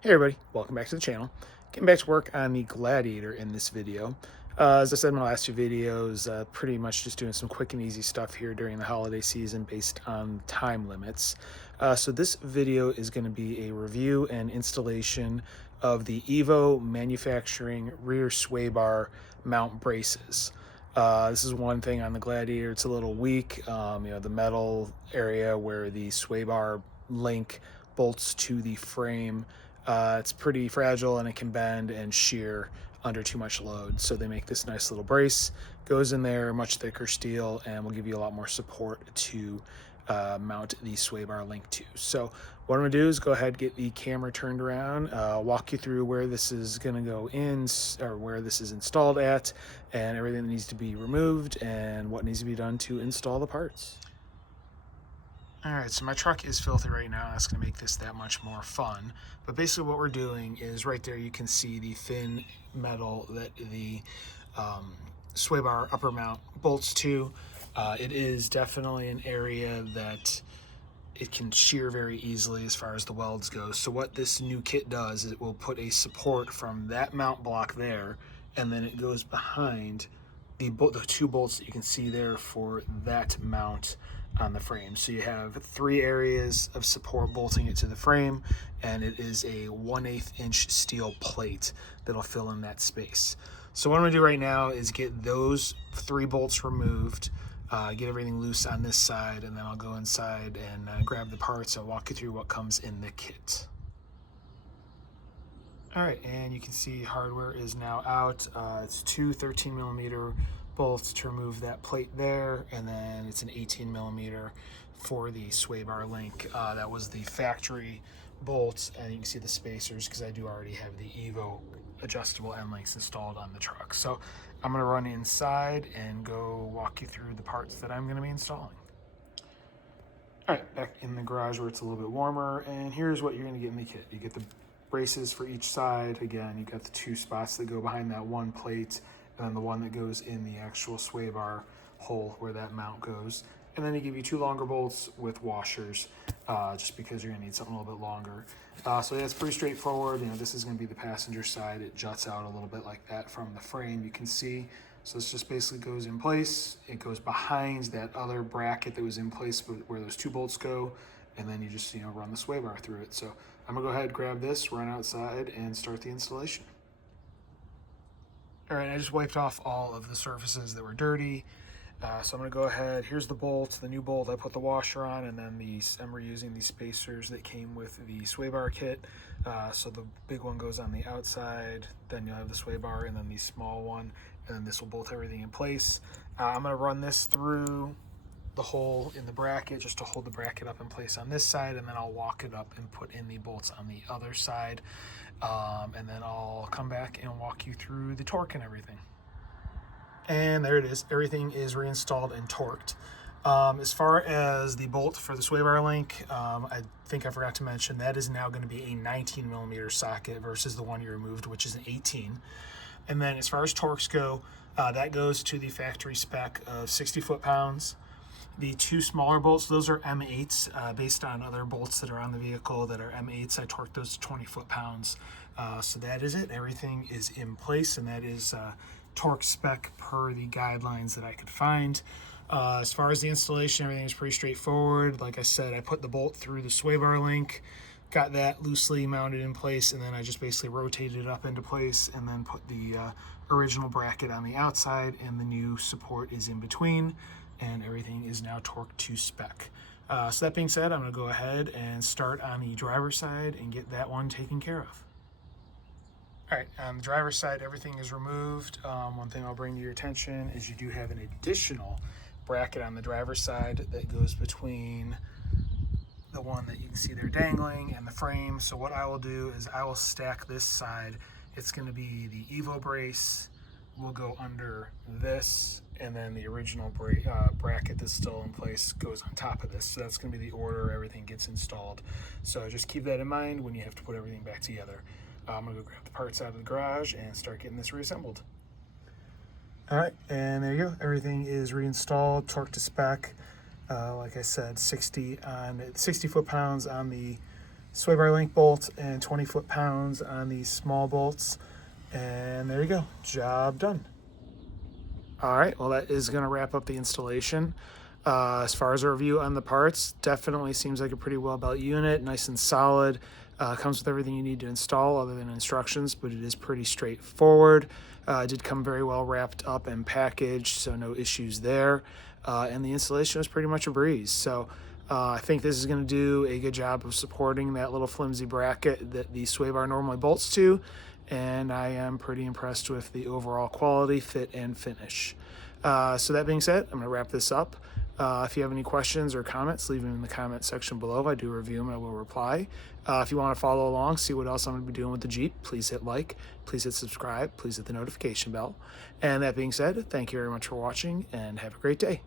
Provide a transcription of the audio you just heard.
Hey everybody, welcome back to the channel. Getting back to work on the Gladiator in this video. As I said in my last two videos, pretty much just doing some quick and easy stuff here during the holiday season based on time limits. So this video is going to be a review and installation of the EVO Manufacturing rear sway bar mount braces. This is one thing on the Gladiator, it's a little weak. The metal area where the sway bar link bolts to the frame, it's pretty fragile and it can bend and shear under too much load. So they make this nice little brace, goes in there, much thicker steel, and will give you a lot more support to mount the sway bar link to. So what I'm gonna do is go ahead, get the camera turned around, walk you through where this is gonna go in, or where this is installed at, and everything that needs to be removed and what needs to be done to install the parts. All right, so my truck is filthy right now. That's going to make this that much more fun. But basically what we're doing is right there you can see the thin metal that the sway bar upper mount bolts to. It is definitely an area that it can shear very easily as far as the welds go. So what this new kit does is it will put a support from that mount block there, and then it goes behind the two bolts that you can see there for that mount on the frame. So you have 3 areas of support bolting it to the frame, and it is a 1/8 inch steel plate that'll fill in that space. So what I'm gonna do right now is get those 3 bolts removed, get everything loose on this side, and then I'll go inside and grab the parts and walk you through what comes in the kit. All right, and you can see hardware is now out. It's 2 13mm bolts to remove that plate there, and then it's an 18mm for the sway bar link. That was the factory bolts, and you can see the spacers because I do already have the EVO adjustable end links installed on the truck. So I'm gonna run inside and go walk you through the parts that I'm gonna be installing. All right, back in the garage where it's a little bit warmer, and here's what you're gonna get in the kit. You get the braces for each side. Again, you got the 2 spots that go behind that one plate, and then the one that goes in the actual sway bar hole where that mount goes. And then they give you 2 longer bolts with washers, just because you're gonna need something a little bit longer. So yeah, it's pretty straightforward. This is gonna be the passenger side. It juts out a little bit like that from the frame, you can see. So this just basically goes in place. It goes behind that other bracket that was in place where those 2 bolts go, and then you just run the sway bar through it. So I'm gonna go ahead, grab this, run outside, and start the installation. All right, I just wiped off all of the surfaces that were dirty. So I'm gonna go ahead, here's the bolt, the new bolt, I put the washer on, and then I'm reusing these spacers that came with the sway bar kit. So the big one goes on the outside, then you'll have the sway bar, and then the small one, and then this will bolt everything in place. I'm gonna run this through the hole in the bracket just to hold the bracket up in place on this side, and then I'll walk it up and put in the bolts on the other side. And then I'll come back and walk you through the torque and everything. And there it is, everything is reinstalled and torqued. As far as the bolt for the sway bar link, I think I forgot to mention that is now going to be a 19mm socket versus the one you removed, which is an 18. And then as far as torques go, that goes to the factory spec of 60 foot-pounds. The 2 smaller bolts, those are M8s, based on other bolts that are on the vehicle that are M8s. I torqued those to 20 foot-pounds. So that is it. Everything is in place, and that is torque spec per the guidelines that I could find. As far as the installation, everything is pretty straightforward. Like I said, I put the bolt through the sway bar link, got that loosely mounted in place, and then I just basically rotated it up into place and then put the original bracket on the outside, and the new support is in between, and everything is now torqued to spec. So that being said, I'm going to go ahead and start on the driver's side and get that one taken care of. All right, on the driver's side, everything is removed. One thing I'll bring to your attention is you do have an additional bracket on the driver's side that goes between the one that you can see there dangling and the frame. So what I will do is I will stack this side. It's going to be the EVO brace will go under this, and then the original bracket that's still in place goes on top of this. So that's going to be the order everything gets installed. So just keep that in mind when you have to put everything back together. I'm gonna go grab the parts out of the garage and start getting this reassembled. All right, and there you go. Everything is reinstalled, torqued to spec. Like I said, 60 foot-pounds on the sway bar link bolt and 20 foot-pounds on these small bolts. And there you go, job done. All right, well, that is going to wrap up the installation. As far as a review on the parts, definitely seems like a pretty well-built unit, nice and solid. Comes with everything you need to install other than instructions, but it is pretty straightforward. It did come very well wrapped up and packaged, so no issues there. And the installation was pretty much a breeze. So I think this is going to do a good job of supporting that little flimsy bracket that the sway bar normally bolts to. And I am pretty impressed with the overall quality, fit, and finish. So that being said, I'm going to wrap this up. If you have any questions or comments, leave them in the comment section below. I do review them and I will reply. If you want to follow along, see what else I'm going to be doing with the Jeep, please hit like, please hit subscribe, please hit the notification bell. And that being said, thank you very much for watching and have a great day.